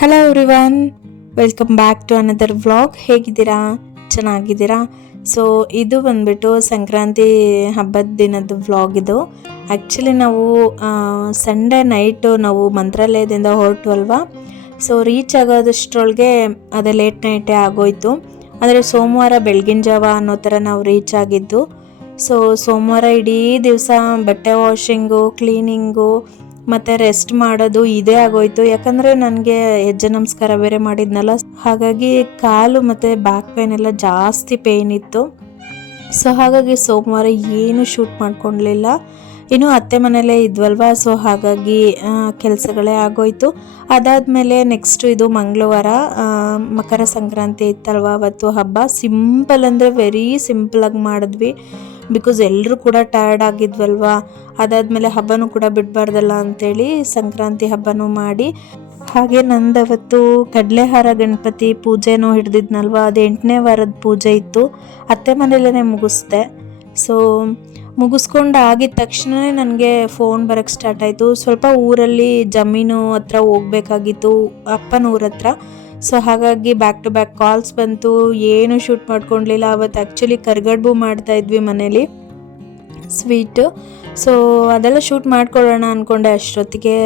Hello everyone welcome back to another vlog ಹೇಗಿದ್ದೀರಾ? ಚೆನ್ನಾಗಿದ್ದೀರಾ? So ಇದು ಬಂದ್ಬಿಟ್ಟು ಸಂಕ್ರಾಂತಿ ಹಬ್ಬದ ದಿನದ ವ್ಲಾಗ್ ಇದು. ಆ್ಯಕ್ಚುಲಿ ನಾವು ಸಂಡೇ ನೈಟು ನಾವು ಮಂತ್ರಾಲಯದಿಂದ ಹೊರಟುವಲ್ವಾ? ಸೊ ರೀಚ್ ಆಗೋದಷ್ಟರೊಳಗೆ ಅದೇ ಲೇಟ್ ನೈಟೇ ಆಗೋಯ್ತು. ಅಂದರೆ ಸೋಮವಾರ ಬೆಳಗಿನ ಜಾವ ಅನ್ನೋ ಥರ ನಾವು ರೀಚ್ ಆಗಿದ್ದು. ಸೊ ಸೋಮವಾರ ಇಡೀ ದಿವಸ ಬಟ್ಟೆ ವಾಷಿಂಗು ಕ್ಲೀನಿಂಗು ಮತ್ತು ರೆಸ್ಟ್ ಮಾಡೋದು ಇದೇ ಆಗೋಯ್ತು. ಯಾಕಂದರೆ ನನಗೆ ಹೆಜ್ಜೆ ನಮಸ್ಕಾರ ಬೇರೆ ಮಾಡಿದ್ನಲ್ಲ. ಹಾಗಾಗಿ ಕಾಲು ಮತ್ತು ಬ್ಯಾಕ್ ಪೇನ್ ಎಲ್ಲ ಜಾಸ್ತಿ ಪೇನ್ ಇತ್ತು. ಸೊ ಹಾಗಾಗಿ ಸೋಮವಾರ ಏನು ಶೂಟ್ ಮಾಡ್ಕೊಳ್ಲಿಲ್ಲ ಇನ್ನು ಅತ್ತೆ ಮನೇಲೇ ಇದ್ವಲ್ವಾ? ಸೊ ಹಾಗಾಗಿ ಕೆಲಸಗಳೇ ಆಗೋಯ್ತು. ಅದಾದಮೇಲೆ ನೆಕ್ಸ್ಟ್ ಇದು ಮಂಗಳವಾರ ಮಕರ ಸಂಕ್ರಾಂತಿ ಇತ್ತಲ್ವ? ಅವತ್ತು ಹಬ್ಬ. ಸಿಂಪಲ್ ಅಂದರೆ ವೆರಿ ಸಿಂಪಲಾಗಿ ಮಾಡಿದ್ವಿ. ಬಿಕಾಸ್ ಎಲ್ಲರೂ ಕೂಡ ಟಯರ್ಡ್ ಆಗಿದ್ವಲ್ವಾ? ಅದಾದಮೇಲೆ ಹಬ್ಬನೂ ಕೂಡ ಬಿಡಬಾರ್ದಲ್ಲ ಅಂತೇಳಿ ಸಂಕ್ರಾಂತಿ ಹಬ್ಬನೂ ಮಾಡಿ. ಹಾಗೆ ನಂದವತ್ತು ಕಡಲೆಹಾರ ಗಣಪತಿ ಪೂಜೆನೂ ಹಿಡ್ದಿದ್ನಲ್ವ? ಅದು ಎಂಟನೇ ವಾರದ ಪೂಜೆ ಇತ್ತು. ಅತ್ತೆ ಮನೇಲೇ ಮುಗಿಸ್ದೆ. ಸೊ ಮುಗಿಸ್ಕೊಂಡು ಆಗಿದ ತಕ್ಷಣವೇ ನನಗೆ ಫೋನ್ ಬರೋಕ್ಕೆ ಸ್ಟಾರ್ಟ್ ಆಯಿತು. ಸ್ವಲ್ಪ ಊರಲ್ಲಿ ಜಮೀನು ಹತ್ರ ಹೋಗ್ಬೇಕಾಗಿತ್ತು ಅಪ್ಪನ ಊರ ಹತ್ರ. ಸೊ ಹಾಗಾಗಿ ಬ್ಯಾಕ್ ಟು ಬ್ಯಾಕ್ ಕಾಲ್ಸ್ ಬಂತು. ಏನು ಶೂಟ್ ಮಾಡ್ಕೊಳ್ಲಿಲ್ಲ ಅವತ್ತು ಆ್ಯಕ್ಚುಲಿ ಕರ್ಗಡ್ಬು ಮಾಡ್ತಾ ಇದ್ವಿ ಮನೇಲಿ. ಸ್ವೀಟು ಸೊ ಅದೆಲ್ಲ ಶೂಟ್ ಮಾಡ್ಕೊಳ್ಳೋಣ ಅಂದ್ಕೊಂಡೆ ಅಷ್ಟೊತ್ತಿಗೆ.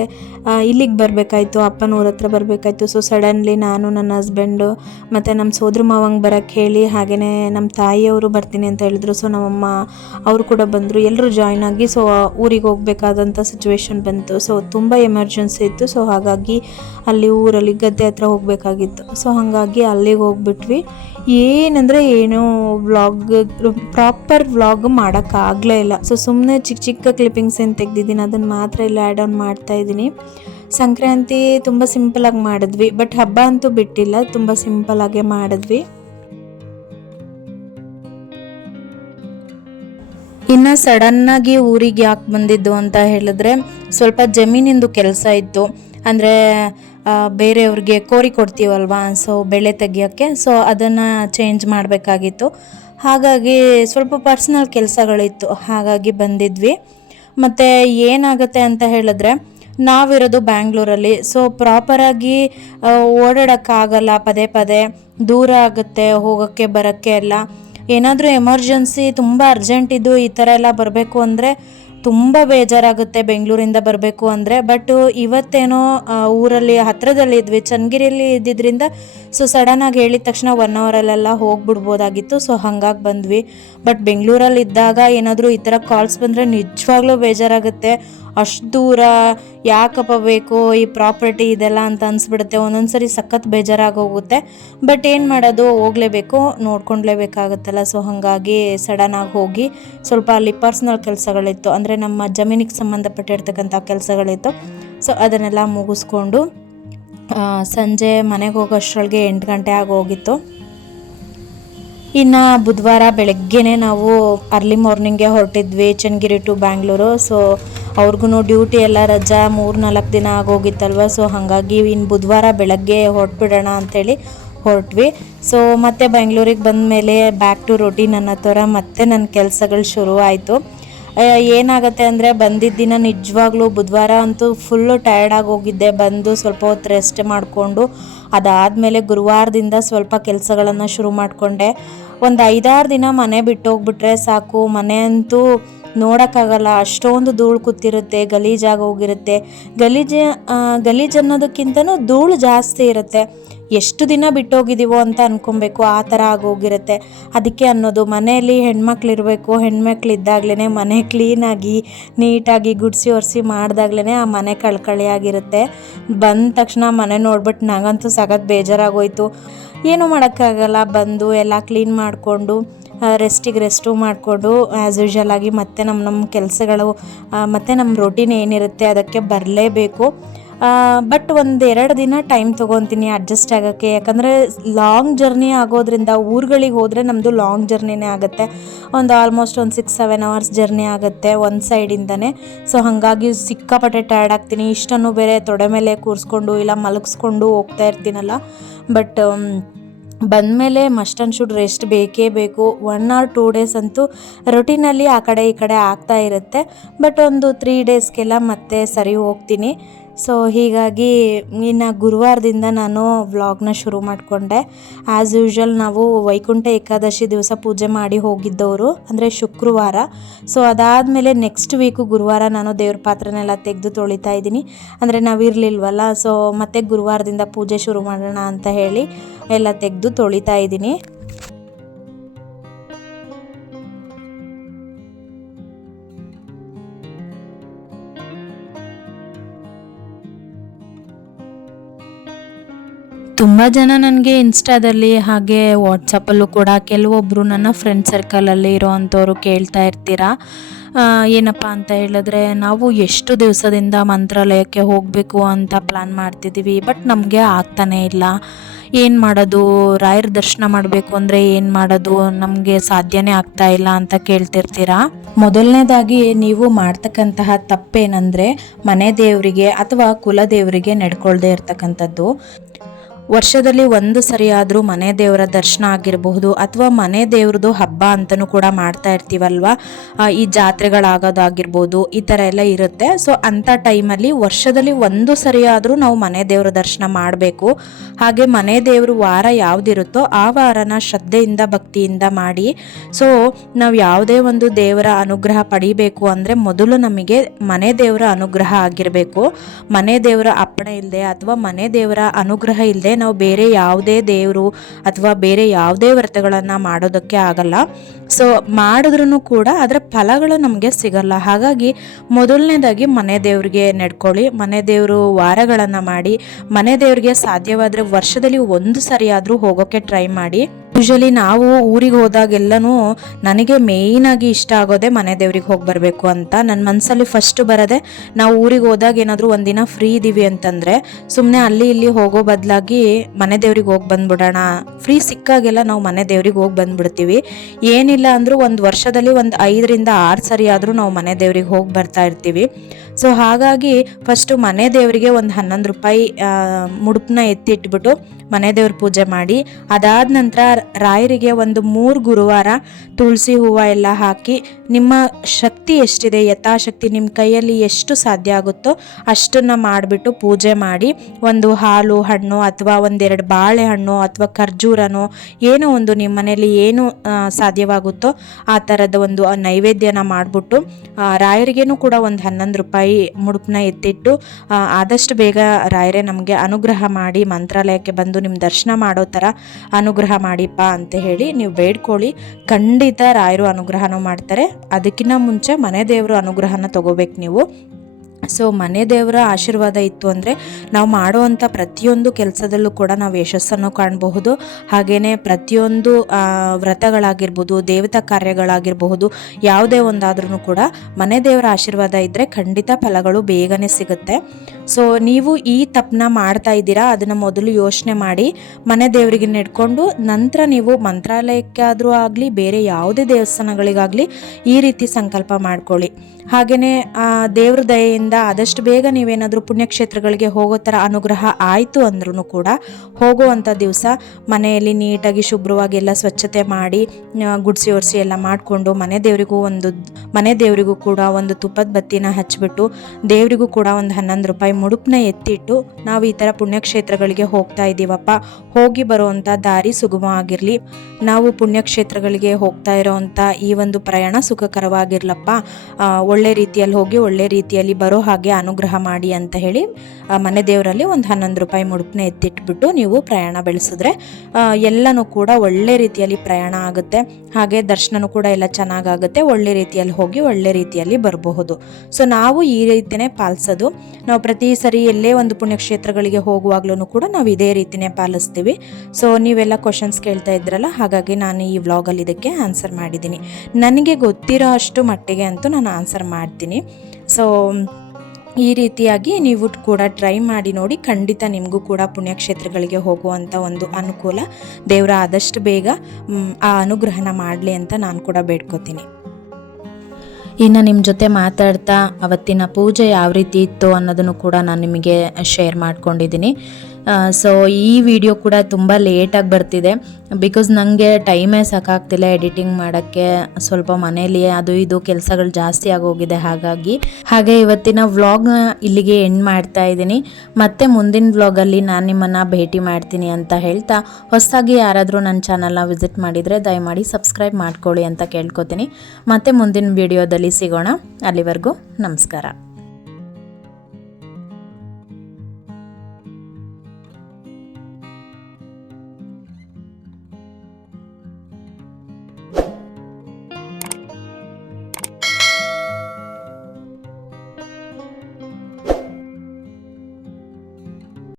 ಇಲ್ಲಿಗೆ ಬರಬೇಕಾಯ್ತು, ಅಪ್ಪನ ಊರ ಹತ್ರ ಬರಬೇಕಾಯ್ತು. ಸೊ ಸಡನ್ಲಿ ನಾನು, ನನ್ನ ಹಸ್ಬೆಂಡು ಮತ್ತು ನಮ್ಮ ಸೋದ್ರ ಮಾವಂಗೆ ಬರೋಕ್ಕೆ ಹೇಳಿ ಹಾಗೆಯೇ ನಮ್ಮ ತಾಯಿಯವರು ಬರ್ತೀನಿ ಅಂತ ಹೇಳಿದ್ರು. ಸೊ ನಮ್ಮಮ್ಮ, ಅವರು ಕೂಡ ಬಂದರು. ಎಲ್ಲರೂ ಜಾಯ್ನ್ ಆಗಿ ಸೊ ಊರಿಗೆ ಹೋಗಬೇಕಾದಂಥ ಸಿಚುವೇಶನ್ ಬಂತು. ಸೊ ತುಂಬ ಎಮರ್ಜೆನ್ಸಿ ಇತ್ತು. ಸೊ ಹಾಗಾಗಿ ಅಲ್ಲಿ ಊರಲ್ಲಿ ಗದ್ದೆ ಹತ್ರ ಹೋಗಬೇಕಾಗಿತ್ತು. ಸೊ ಹಾಗಾಗಿ ಅಲ್ಲಿಗೆ ಹೋಗ್ಬಿಟ್ವಿ. ಏನಂದರೆ ಏನು ವ್ಲಾಗ್ ಪ್ರಾಪರ್ ವ್ಲಾಗ್ ಮಾಡೋಕ್ಕಾಗಲೇ ಇಲ್ಲ. ಸೊ ಸುಮ್ಮನೆ ಚಿಕ್ಕ ಚಿಕ್ಕ ಕ್ಲಿಪ್ಪಿಂಗ್ಸ್ ಏನು ತೆಗೆದಿದ್ದೀನಿ, ಅದನ್ನು ಮಾತ್ರ ಇಲ್ಲಿ ಆ್ಯಡ್ ಆನ್ ಮಾಡ್ತಾ ಇದ್ದೀನಿ. ಸಂಕ್ರಾಂತಿ ತುಂಬ ಸಿಂಪಲಾಗಿ ಮಾಡಿದ್ವಿ ಬಟ್ ಹಬ್ಬ ಅಂತೂ ಬಿಟ್ಟಿಲ್ಲ, ತುಂಬ ಸಿಂಪಲಾಗೆ ಮಾಡಿದ್ವಿ. ಇನ್ನು ಸಡನ್ನಾಗಿ ಊರಿಗೆ ಯಾಕೆ ಬಂದಿದ್ದು ಅಂತ ಹೇಳಿದ್ರೆ, ಸ್ವಲ್ಪ ಜಮೀನಿಂದು ಕೆಲಸ ಇತ್ತು. ಅಂದರೆ ಬೇರೆಯವ್ರಿಗೆ ಕೋರಿ ಕೊಡ್ತೀವಲ್ವಾ ಸೊ ಬೆಳೆ ತೆಗಿಯೋಕ್ಕೆ ಸೊ ಅದನ್ನು ಚೇಂಜ್ ಮಾಡಬೇಕಾಗಿತ್ತು. ಹಾಗಾಗಿ ಸ್ವಲ್ಪ ಪರ್ಸ್ನಲ್ ಕೆಲಸಗಳಿತ್ತು. ಹಾಗಾಗಿ ಬಂದಿದ್ವಿ. ಮತ್ತು ಏನಾಗುತ್ತೆ ಅಂತ ಹೇಳಿದ್ರೆ, ನಾವಿರೋದು ಬ್ಯಾಂಗ್ಳೂರಲ್ಲಿ. ಸೊ ಪ್ರಾಪರಾಗಿ ಓಡಾಡೋಕ್ಕಾಗಲ್ಲ, ಪದೇ ಪದೇ ದೂರ ಆಗುತ್ತೆ, ಹೋಗೋಕ್ಕೆ, ಬರೋಕ್ಕೆ ಎಲ್ಲ. ಏನಾದರೂ ಎಮರ್ಜೆನ್ಸಿ ತುಂಬ ಅರ್ಜೆಂಟ್ ಇದ್ದು ಈ ಥರ ಎಲ್ಲ ಬರಬೇಕು ಅಂದರೆ ತುಂಬ ಬೇಜಾರಾಗುತ್ತೆ ಬೆಂಗಳೂರಿಂದ ಬರಬೇಕು ಅಂದರೆ. ಬಟ್ ಇವತ್ತೇನೋ ಊರಲ್ಲಿ, ಹತ್ರದಲ್ಲಿ ಇದ್ವಿ, ಚನ್ನಗಿರಿಯಲ್ಲಿ ಇದ್ದಿದ್ದರಿಂದ ಸೊ ಸಡನ್ನಾಗಿ ಹೇಳಿದ ತಕ್ಷಣ ಒನ್ ಅವರಲ್ಲೆಲ್ಲ ಹೋಗ್ಬಿಡ್ಬೋದಾಗಿತ್ತು. ಸೊ ಹಂಗಾಗಿ ಬಂದ್ವಿ. ಬಟ್ ಬೆಂಗಳೂರಲ್ಲಿ ಇದ್ದಾಗ ಏನಾದರೂ ಈ ಥರ ಕಾಲ್ಸ್ ಬಂದರೆ ನಿಜವಾಗ್ಲೂ ಬೇಜಾರಾಗುತ್ತೆ. ಅಷ್ಟು ದೂರ, ಯಾಕಪ್ಪ ಬೇಕು, ಈ ಪ್ರಾಪರ್ಟಿ ಇದೆಲ್ಲ ಅಂತ ಅನ್ಸ್ಬಿಡುತ್ತೆ. ಒಂದೊಂದು ಸರಿ ಸಖತ್ ಬೇಜಾರಾಗೋಗುತ್ತೆ. ಬಟ್ ಏನು ಮಾಡೋದು? ಹೋಗಲೇಬೇಕು ನೋಡ್ಕೊಳ್ಲೇಬೇಕಾಗುತ್ತಲ್ಲ ಸೊ ಹಾಗಾಗಿ ಸಡನ್ನಾಗಿ ಹೋಗಿ ಸ್ವಲ್ಪ ಅಲ್ಲಿ ಪರ್ಸ್ನಲ್ ಕೆಲಸಗಳಿತ್ತು. ಅಂದರೆ ನಮ್ಮ ಜಮೀನಿಗೆ ಸಂಬಂಧಪಟ್ಟಿರ್ತಕ್ಕಂಥ ಕೆಲಸಗಳಿತ್ತು. ಸೊ ಅದನ್ನೆಲ್ಲ ಮುಗಿಸ್ಕೊಂಡು ಸಂಜೆ ಮನೆಗೆ ಹೋಗೋಷ್ಟರೊಳಗೆ ಎಂಟು ಗಂಟೆ ಆಗೋಗಿತ್ತು ಇನ್ನು ಬುಧವಾರ ಬೆಳಗ್ಗೆನೇ ನಾವು ಅರ್ಲಿ ಮಾರ್ನಿಂಗೇ ಹೊರಟಿದ್ವಿ. ಚನ್ನಗಿರಿ ಟು ಬ್ಯಾಂಗ್ಳೂರು. ಸೊ ಅವ್ರಿಗೂ ಡ್ಯೂಟಿ ಎಲ್ಲ ರಜಾ ಮೂರು ನಾಲ್ಕು ದಿನ ಆಗೋಗಿತ್ತಲ್ವ? ಸೊ ಹಾಗಾಗಿ ಇನ್ನು ಬುಧವಾರ ಬೆಳಗ್ಗೆ ಹೊರಟ್ಬಿಡೋಣ ಅಂಥೇಳಿ ಹೊರಟ್ವಿ. ಸೊ ಮತ್ತೆ ಬೆಂಗಳೂರಿಗೆ ಬಂದ ಮೇಲೆ ಬ್ಯಾಕ್ ಟು ರೊಟೀನ್ ಅನ್ನೋ ಥರ ಮತ್ತೆ ನನ್ನ ಕೆಲಸಗಳು ಶುರು ಆಯಿತು. ಏನಾಗುತ್ತೆ ಅಂದರೆ ಬಂದಿದ್ದ ದಿನ ನಿಜವಾಗ್ಲೂ ಬುಧವಾರ ಅಂತೂ ಫುಲ್ಲು ಟಯರ್ಡ್ ಆಗೋಗಿದ್ದೆ ಬಂದು ಸ್ವಲ್ಪ ಹೊತ್ತು ರೆಸ್ಟ್ ಮಾಡಿಕೊಂಡು ಅದಾದಮೇಲೆ ಗುರುವಾರದಿಂದ ಸ್ವಲ್ಪ ಕೆಲಸಗಳನ್ನು ಶುರು ಮಾಡಿಕೊಂಡೆ. ಒಂದು ಐದಾರು ದಿನ ಮನೆ ಬಿಟ್ಟು ಹೋಗ್ಬಿಟ್ರೆ ಸಾಕು. ಮನೆ ಅಂತೂ ನೋಡೋಕ್ಕಾಗಲ್ಲ. ಅಷ್ಟೊಂದು ಧೂಳು ಕೂತಿರುತ್ತೆ, ಗಲೀಜಾಗಿ ಹೋಗಿರುತ್ತೆ. ಗಲೀಜ ಗಲೀಜ ಅನ್ನೋದಕ್ಕಿಂತನೂ ಧೂಳು ಜಾಸ್ತಿ ಇರುತ್ತೆ. ಎಷ್ಟು ದಿನ ಬಿಟ್ಟೋಗಿದ್ದೀವೋ ಅಂತ ಅನ್ಕೊಬೇಕು, ಆ ಥರ ಆಗೋಗಿರುತ್ತೆ ಅದಕ್ಕೆ ಅನ್ನೋದು, ಮನೆಯಲ್ಲಿ ಹೆಣ್ಮಕ್ಳು ಇರಬೇಕು ಹೆಣ್ಮಕ್ಳು ಇದ್ದಾಗಲೇ ಮನೆ ಕ್ಲೀನಾಗಿ, ನೀಟಾಗಿ ಗುಡಿಸಿ ಒರೆಸಿ ಮಾಡಿದಾಗ್ಲೇ ಆ ಮನೆ ಕಳ್ಕಳಿಯಾಗಿರುತ್ತೆ. ಬಂದ ತಕ್ಷಣ ಮನೆ ನೋಡ್ಬಿಟ್ಟು ನನಗಂತೂ ಸಖತ್ ಬೇಜಾರಾಗೋಯ್ತು. ಏನೂ ಮಾಡೋಕ್ಕಾಗಲ್ಲ. ಬಂದು ಎಲ್ಲ ಕ್ಲೀನ್ ಮಾಡಿಕೊಂಡು ರೆಸ್ಟಿಗೆ ರೆಸ್ಟು ಮಾಡಿಕೊಂಡು ಆ್ಯಸ್ ಯೂಶಲ್ ಆಗಿ ಮತ್ತೆ ನಮ್ಮ ನಮ್ಮ ಕೆಲಸಗಳು ಮತ್ತು ನಮ್ಮ ರೊಟೀನ್ ಏನಿರುತ್ತೆ ಅದಕ್ಕೆ ಬರಲೇಬೇಕು. ಬಟ್ ಒಂದು ಎರಡು ದಿನ ಟೈಮ್ ತೊಗೊತೀನಿ ಅಡ್ಜಸ್ಟ್ ಆಗೋಕ್ಕೆ. ಯಾಕಂದರೆ ಲಾಂಗ್ ಜರ್ನಿ ಆಗೋದ್ರಿಂದ ಊರುಗಳಿಗೆ ಹೋದರೆ ನಮ್ಮದು ಲಾಂಗ್ ಜರ್ನಿನೇ ಆಗುತ್ತೆ. ಒಂದು ಆಲ್ಮೋಸ್ಟ್ ಒಂದು ಸಿಕ್ಸ್ ಸೆವೆನ್ ಅವರ್ಸ್ ಜರ್ನಿ ಆಗುತ್ತೆ ಒಂದು ಸೈಡಿಂದನೇ ಸೊ ಹಾಗಾಗಿ ಸಿಕ್ಕಾಪಟ್ಟೆ ಟಯರ್ಡ್ ಆಗ್ತೀನಿ. ಇಷ್ಟನ್ನು ಬೇರೆ ತೊಡೆ ಮೇಲೆ ಕೂರಿಸ್ಕೊಂಡು, ಇಲ್ಲ ಮಲಗಿಸ್ಕೊಂಡು ಹೋಗ್ತಾ ಇರ್ತೀನಲ್ಲ. ಬಟ್ ಬಂದಮೇಲೆ ಮಸ್ಟ್ ಆ್ಯಂಡ್ ಶುಡ್ ರೆಸ್ಟ್ ಬೇಕೇ ಬೇಕು. ಒನ್ ಆರ್ ಟೂ ಡೇಸ್ ಅಂತೂ ರೊಟೀನಲ್ಲಿ ಆ ಕಡೆ ಈ ಕಡೆ ಆಗ್ತಾ ಇರುತ್ತೆ. ಬಟ್ ಒಂದು ತ್ರೀ ಡೇಸ್ಗೆಲ್ಲ ಮತ್ತೆ ಸರಿ ಹೋಗ್ತೀನಿ. ಸೊ ಹೀಗಾಗಿ ಇನ್ನು ಗುರುವಾರದಿಂದ ನಾನು ವ್ಲಾಗ್ನ ಶುರು ಮಾಡಿಕೊಂಡೆ. ಆ್ಯಸ್ ಯೂಶ್ವಲ್ ನಾವು ವೈಕುಂಠ ಏಕಾದಶಿ ದಿವಸ ಪೂಜೆ ಮಾಡಿ ಹೋಗಿದ್ದವರು, ಅಂದರೆ ಶುಕ್ರವಾರ. ಸೊ ಅದಾದಮೇಲೆ ನೆಕ್ಸ್ಟ್ ವೀಕು ಗುರುವಾರ ನಾನು ದೇವ್ರ ಪಾತ್ರನೆಲ್ಲ ತೆಗೆದು ತೊಳಿತಾ ಇದ್ದೀನಿ. ಅಂದರೆ ನಾವಿರಲಿಲ್ವಲ್ಲ ಸೊ ಮತ್ತೆ ಗುರುವಾರದಿಂದ ಪೂಜೆ ಶುರು ಮಾಡೋಣ ಅಂತ ಹೇಳಿ ಎಲ್ಲ ತೆಗೆದು ತೊಳಿತಾ ಇದ್ದೀನಿ. ತುಂಬ ಜನ ನನಗೆ ಇನ್ಸ್ಟಾದಲ್ಲಿ ಹಾಗೆ ವಾಟ್ಸಪ್ಪಲ್ಲೂ ಕೂಡ ಕೆಲವೊಬ್ಬರು ನನ್ನ ಫ್ರೆಂಡ್ ಸರ್ಕಲಲ್ಲಿ ಇರೋವಂಥವ್ರು ಕೇಳ್ತಾ ಇರ್ತೀರಾ? ಏನಪ್ಪ ಅಂತ ಹೇಳಿದ್ರೆ ನಾವು ಎಷ್ಟು ದಿವಸದಿಂದ ಮಂತ್ರಾಲಯಕ್ಕೆ ಹೋಗಬೇಕು ಅಂತ ಪ್ಲ್ಯಾನ್ ಮಾಡ್ತಿದ್ದೀವಿ ಬಟ್ ನಮಗೆ ಆಗ್ತಾನೇ ಇಲ್ಲ. ಏನು ಮಾಡೋದು? ರಾಯರ ದರ್ಶನ ಮಾಡಬೇಕು ಅಂದರೆ ಏನು ಮಾಡೋದು? ನಮಗೆ ಸಾಧ್ಯನೇ ಆಗ್ತಾ ಇಲ್ಲ ಅಂತ ಕೇಳ್ತಿರ್ತೀರಾ? ಮೊದಲನೇದಾಗಿ ನೀವು ಮಾಡ್ತಕ್ಕಂತಹ ತಪ್ಪೇನೆಂದರೆ ಮನೆ ದೇವರಿಗೆ ಅಥವಾ ಕುಲ ದೇವರಿಗೆ ನಡ್ಕೊಳ್ದೇ ಇರ್ತಕ್ಕಂಥದ್ದು. ವರ್ಷದಲ್ಲಿ ಒಂದು ಸರಿಯಾದರೂ ಮನೆ ದೇವರ ದರ್ಶನ ಆಗಿರಬಹುದು ಅಥವಾ ಮನೆ ದೇವ್ರದ್ದು ಹಬ್ಬ ಅಂತಲೂ ಕೂಡ ಮಾಡ್ತಾ ಇರ್ತೀವಲ್ವ? ಈ ಜಾತ್ರೆಗಳಾಗೋದಾಗಿರ್ಬೋದು, ಈ ಥರ ಎಲ್ಲ ಇರುತ್ತೆ. ಸೊ ಅಂಥ ಟೈಮಲ್ಲಿ ವರ್ಷದಲ್ಲಿ ಒಂದು ಸರಿಯಾದರೂ ನಾವು ಮನೆ ದೇವರ ದರ್ಶನ ಮಾಡಬೇಕು. ಹಾಗೆ ಮನೆ ದೇವರು ವಾರ ಯಾವುದಿರುತ್ತೋ ಆ ವಾರನ ಶ್ರದ್ಧೆಯಿಂದ, ಭಕ್ತಿಯಿಂದ ಮಾಡಿ. ಸೊ ನಾವು ಯಾವುದೇ ಒಂದು ದೇವರ ಅನುಗ್ರಹ ಪಡಿಬೇಕು ಅಂದರೆ ಮೊದಲು ನಮಗೆ ಮನೆ ದೇವರ ಅನುಗ್ರಹ ಆಗಿರಬೇಕು. ಮನೆ ದೇವರ ಅಪ್ಪಣೆ ಇಲ್ಲದೆ ಅಥವಾ ಮನೆ ದೇವರ ಅನುಗ್ರಹ ಇಲ್ಲದೆ ನಾವು ಬೇರೆ ಯಾವುದೇ ದೇವರು ಅಥವಾ ಬೇರೆ ಯಾವುದೇ ವ್ರತಗಳನ್ನು ಮಾಡೋದಕ್ಕೆ ಆಗಲ್ಲ. ಸೊ ಮಾಡಿದ್ರೂ ಕೂಡ ಅದರ ಫಲಗಳು ನಮಗೆ ಸಿಗಲ್ಲ. ಹಾಗಾಗಿ ಮೊದಲನೇದಾಗಿ ಮನೆ ದೇವ್ರಿಗೆ ನೆಡ್ಕೊಳ್ಳಿ. ಮನೆ ದೇವರು ವಾರಗಳನ್ನು ಮಾಡಿ, ಮನೆ ದೇವ್ರಿಗೆ ಸಾಧ್ಯವಾದರೆ ವರ್ಷದಲ್ಲಿ ಒಂದು ಸರಿಯಾದರೂ ಹೋಗೋಕ್ಕೆ ಟ್ರೈ ಮಾಡಿ. ಯೂಶಲಿ ನಾವು ಊರಿಗೆ ಹೋದಾಗೆಲ್ಲನೂ ನನಗೆ ಮೇಯ್ನಾಗಿ ಇಷ್ಟ ಆಗೋದೇ ಮನೆ ದೇವ್ರಿಗೆ ಹೋಗಿ ಬರಬೇಕು ಅಂತ. ನನ್ನ ಮನಸ್ಸಲ್ಲಿ ಫಸ್ಟ್ ಬರೋದೆ ನಾವು ಊರಿಗೆ ಹೋದಾಗ ಏನಾದರೂ ಒಂದಿನ ಫ್ರೀ ಇದ್ದೀವಿ ಅಂತಂದರೆ ಸುಮ್ಮನೆ ಅಲ್ಲಿ ಇಲ್ಲಿ ಹೋಗೋ ಬದಲಾಗಿ ಮನೆ ದೇವ್ರಿಗೆ ಹೋಗಿ ಬಂದ್ಬಿಡೋಣ. ಫ್ರೀ ಸಿಕ್ಕಾಗೆಲ್ಲ ನಾವು ಮನೆ ದೇವ್ರಿಗೆ ಹೋಗಿ ಬಂದ್ಬಿಡ್ತೀವಿ. ಏನಿಲ್ಲ ಅಂದರೂ ಒಂದು ವರ್ಷದಲ್ಲಿ ಒಂದು ಐದರಿಂದ ಆರು ಸರಿ ಆದರೂ ನಾವು ಮನೆ ದೇವ್ರಿಗೆ ಹೋಗಿ ಬರ್ತಾ ಇರ್ತೀವಿ. ಸೊ ಹಾಗಾಗಿ ಫಸ್ಟು ಮನೆ ದೇವರಿಗೆ ಒಂದು ಹನ್ನೊಂದು ರೂಪಾಯಿ ಮುಡುಪನ್ನ ಎತ್ತಿಟ್ಬಿಟ್ಟು ಮನೆ ದೇವ್ರ ಪೂಜೆ ಮಾಡಿ. ಅದಾದ ನಂತರ ರಾಯರಿಗೆ ಒಂದು ಮೂರು ಗುರುವಾರ ತುಳಸಿ ಹೂವು ಎಲ್ಲ ಹಾಕಿ, ನಿಮ್ಮ ಶಕ್ತಿ ಎಷ್ಟಿದೆ, ಯಥಾಶಕ್ತಿ ನಿಮ್ಮ ಕೈಯಲ್ಲಿ ಎಷ್ಟು ಸಾಧ್ಯ ಆಗುತ್ತೋ ಅಷ್ಟನ್ನು ಮಾಡಿಬಿಟ್ಟು ಪೂಜೆ ಮಾಡಿ, ಒಂದು ಹಾಲು, ಹಣ್ಣು ಅಥವಾ ಒಂದೆರಡು ಬಾಳೆಹಣ್ಣು ಅಥವಾ ಖರ್ಜೂರನೋ ಏನೋ ಒಂದು ನಿಮ್ಮ ಮನೆಯಲ್ಲಿ ಏನು ಸಾಧ್ಯವಾಗುತ್ತೋ ಆ ಥರದ ಒಂದು ನೈವೇದ್ಯನ ಮಾಡಿಬಿಟ್ಟು ರಾಯರಿಗೇನು ಕೂಡ ಒಂದು ಹನ್ನೊಂದು ರೂಪಾಯಿ ಮುಡುಪನ್ನ ಎತ್ತಿಟ್ಟು ಆದಷ್ಟು ಬೇಗ ರಾಯರೇ ನಮಗೆ ಅನುಗ್ರಹ ಮಾಡಿ, ಮಂತ್ರಾಲಯಕ್ಕೆ ಬಂದು ನಿಮ್ಮ ದರ್ಶನ ಮಾಡೋ ಥರ ಅನುಗ್ರಹ ಮಾಡಿಪ್ಪ ಅಂತ ಹೇಳಿ ನೀವು ಬೇಡ್ಕೊಳ್ಳಿ. ಖಂಡಿತ ರಾಯರು ಅನುಗ್ರಹನ ಮಾಡ್ತಾರೆ. ಅದಕ್ಕಿಂತ ಮುಂಚೆ ಮನೆ ದೇವರು ಅನುಗ್ರಹನ ತಗೋಬೇಕು ನೀವು. ಸೊ ಮನೆ ದೇವರ ಆಶೀರ್ವಾದ ಇತ್ತು ಅಂದರೆ ನಾವು ಮಾಡುವಂಥ ಪ್ರತಿಯೊಂದು ಕೆಲಸದಲ್ಲೂ ಕೂಡ ನಾವು ಯಶಸ್ಸನ್ನು ಕಾಣಬಹುದು. ಹಾಗೆಯೇ ಪ್ರತಿಯೊಂದು ವ್ರತಗಳಾಗಿರ್ಬೋದು, ದೇವತಾ ಕಾರ್ಯಗಳಾಗಿರಬಹುದು, ಯಾವುದೇ ಒಂದಾದ್ರೂ ಕೂಡ ಮನೆ ದೇವರ ಆಶೀರ್ವಾದ ಇದ್ದರೆ ಖಂಡಿತ ಫಲಗಳು ಬೇಗನೆ ಸಿಗುತ್ತೆ. ಸೊ ನೀವು ಈ ತಪ್ಪನ್ನ ಮಾಡ್ತಾ ಇದ್ದೀರಾ, ಅದನ್ನು ಮೊದಲು ಯೋಚನೆ ಮಾಡಿ, ಮನೆ ದೇವರಿಗೆ ನೆಡ್ಕೊಂಡು ನಂತರ ನೀವು ಮಂತ್ರಾಲಯಕ್ಕಾದರೂ ಆಗಲಿ, ಬೇರೆ ಯಾವುದೇ ದೇವಸ್ಥಾನಗಳಿಗಾಗಲಿ ಈ ರೀತಿ ಸಂಕಲ್ಪ ಮಾಡ್ಕೊಳ್ಳಿ. ಹಾಗೆಯೇ ದೇವ್ರ ದಯೆಯಿಂದ ಆದಷ್ಟು ಬೇಗ ನೀವೇನಾದರೂ ಪುಣ್ಯಕ್ಷೇತ್ರಗಳಿಗೆ ಹೋಗೋ ಥರ ಅನುಗ್ರಹ ಆಯಿತು ಅಂದ್ರೂ ಕೂಡ ಹೋಗುವಂಥ ದಿವಸ ಮನೆಯಲ್ಲಿ ನೀಟಾಗಿ ಶುಭ್ರವಾಗಿ ಎಲ್ಲ ಸ್ವಚ್ಛತೆ ಮಾಡಿ ಗುಡಿಸಿ ಒರೆಸಿ ಎಲ್ಲ ಮಾಡಿಕೊಂಡು ಮನೆ ದೇವರಿಗೂ ಒಂದು, ಮನೆ ದೇವರಿಗೂ ಕೂಡ ಒಂದು ತುಪ್ಪದ ಬತ್ತಿನ ಹಚ್ಚಿಬಿಟ್ಟು ದೇವರಿಗೂ ಕೂಡ ಒಂದು ಹನ್ನೊಂದು ರೂಪಾಯಿ ಮುಡುಪನ್ನ ಎತ್ತಿಟ್ಟು ನಾವು ಈ ಥರ ಪುಣ್ಯಕ್ಷೇತ್ರಗಳಿಗೆ ಹೋಗ್ತಾ ಇದ್ದೀವಪ್ಪ. ಹೋಗಿ ಬರುವಂಥ ದಾರಿ ಸುಗಮ ಆಗಿರಲಿ. ನಾವು ಪುಣ್ಯಕ್ಷೇತ್ರಗಳಿಗೆ ಹೋಗ್ತಾ ಇರೋವಂಥ ಈ ಒಂದು ಪ್ರಯಾಣ ಸುಖಕರವಾಗಿರ್ಲಪ್ಪ. ಒಳ್ಳೆ ರೀತಿಯಲ್ಲಿ ಹೋಗಿ ಒಳ್ಳೆ ರೀತಿಯಲ್ಲಿ ಬರೋ ಹಾಗೆ ಅನುಗ್ರಹ ಮಾಡಿ ಅಂತ ಹೇಳಿ ಮನೆ ದೇವರಲ್ಲಿ ಒಂದು ಹನ್ನೊಂದು ರೂಪಾಯಿ ಮುಡುಪನ್ನ ಎತ್ತಿಟ್ಬಿಟ್ಟು ನೀವು ಪ್ರಯಾಣ ಬೆಳೆಸಿದ್ರೆ ಎಲ್ಲನೂ ಕೂಡ ಒಳ್ಳೆ ರೀತಿಯಲ್ಲಿ ಪ್ರಯಾಣ ಆಗುತ್ತೆ. ಹಾಗೆ ದರ್ಶನನೂ ಕೂಡ ಎಲ್ಲ ಚೆನ್ನಾಗಾಗುತ್ತೆ. ಒಳ್ಳೆ ರೀತಿಯಲ್ಲಿ ಹೋಗಿ ಒಳ್ಳೆ ರೀತಿಯಲ್ಲಿ ಬರಬಹುದು. ಸೊ ನಾವು ಈ ರೀತಿಯೇ ಪಾಲಿಸೋದು. ನಾವು ಪ್ರತಿ ಸರಿ ಎಲ್ಲೇ ಒಂದು ಪುಣ್ಯಕ್ಷೇತ್ರಗಳಿಗೆ ಹೋಗುವಾಗ್ಲೂ ಕೂಡ ನಾವು ಇದೇ ರೀತಿನೇ ಪಾಲಿಸ್ತೀವಿ. ಸೊ ನೀವೆಲ್ಲ ಕ್ವಶನ್ಸ್ ಕೇಳ್ತಾ ಇದ್ರಲ್ಲ, ಹಾಗಾಗಿ ನಾನು ಈ ವ್ಲಾಗಲ್ಲಿ ಇದಕ್ಕೆ ಆನ್ಸರ್ ಮಾಡಿದ್ದೀನಿ. ನನಗೆ ಗೊತ್ತಿರೋ ಅಷ್ಟು ಮಟ್ಟಿಗೆ ಅಂತೂ ನಾನು ಆನ್ಸರ್ ಮಾಡ್ತೀನಿ. ಸೊ ಈ ರೀತಿಯಾಗಿ ನೀವು ಕೂಡ ಟ್ರೈ ಮಾಡಿ ನೋಡಿ, ಖಂಡಿತ ನಿಮಗೂ ಕೂಡ ಪುಣ್ಯಕ್ಷೇತ್ರಗಳಿಗೆ ಹೋಗುವಂಥ ಒಂದು ಅನುಕೂಲ. ದೇವರ ಆದಷ್ಟು ಬೇಗ ಆ ಅನುಗ್ರಹನ ಮಾಡಲಿ ಅಂತ ನಾನು ಕೂಡ ಬೇಡ್ಕೋತೀನಿ. ಇನ್ನು ನಿಮ್ಮ ಜೊತೆ ಮಾತಾಡ್ತಾ ಅವತ್ತಿನ ಪೂಜೆ ಯಾವ ರೀತಿ ಇತ್ತು ಅನ್ನೋದನ್ನು ಕೂಡ ನಾನು ನಿಮಗೆ ಶೇರ್ ಮಾಡ್ಕೊಂಡಿದ್ದೀನಿ. ಸೊ ಈ ವಿಡಿಯೋ ಕೂಡ ತುಂಬ ಲೇಟಾಗಿ ಬರ್ತಿದೆ. ಬಿಕಾಸ್ ನನಗೆ ಟೈಮೇ ಸಾಕಾಗ್ತಿಲ್ಲ ಎಡಿಟಿಂಗ್ ಮಾಡೋಕ್ಕೆ. ಸ್ವಲ್ಪ ಮನೇಲಿ ಅದು ಇದು ಕೆಲಸಗಳು ಜಾಸ್ತಿ ಆಗೋಗಿದೆ ಹಾಗಾಗಿ. ಹಾಗೆ ಇವತ್ತಿನ ವ್ಲಾಗ್ನ ಇಲ್ಲಿಗೆ ಎಂಡ್ ಮಾಡ್ತಾ ಇದ್ದೀನಿ. ಮತ್ತೆ ಮುಂದಿನ ವ್ಲಾಗಲ್ಲಿ ನಾನು ನಿಮ್ಮನ್ನು ಭೇಟಿ ಮಾಡ್ತೀನಿ ಅಂತ ಹೇಳ್ತಾ ಹೊಸದಾಗಿ ಯಾರಾದರೂ ನನ್ನ ಚಾನಲ್ನ ವಿಸಿಟ್ ಮಾಡಿದರೆ ದಯಮಾಡಿ ಸಬ್ಸ್ಕ್ರೈಬ್ ಮಾಡ್ಕೊಳ್ಳಿ ಅಂತ ಕೇಳ್ಕೊತೀನಿ. ಮತ್ತೆ ಮುಂದಿನ ವಿಡಿಯೋದಲ್ಲಿ ಸಿಗೋಣ. ಅಲ್ಲಿವರೆಗೂ ನಮಸ್ಕಾರ.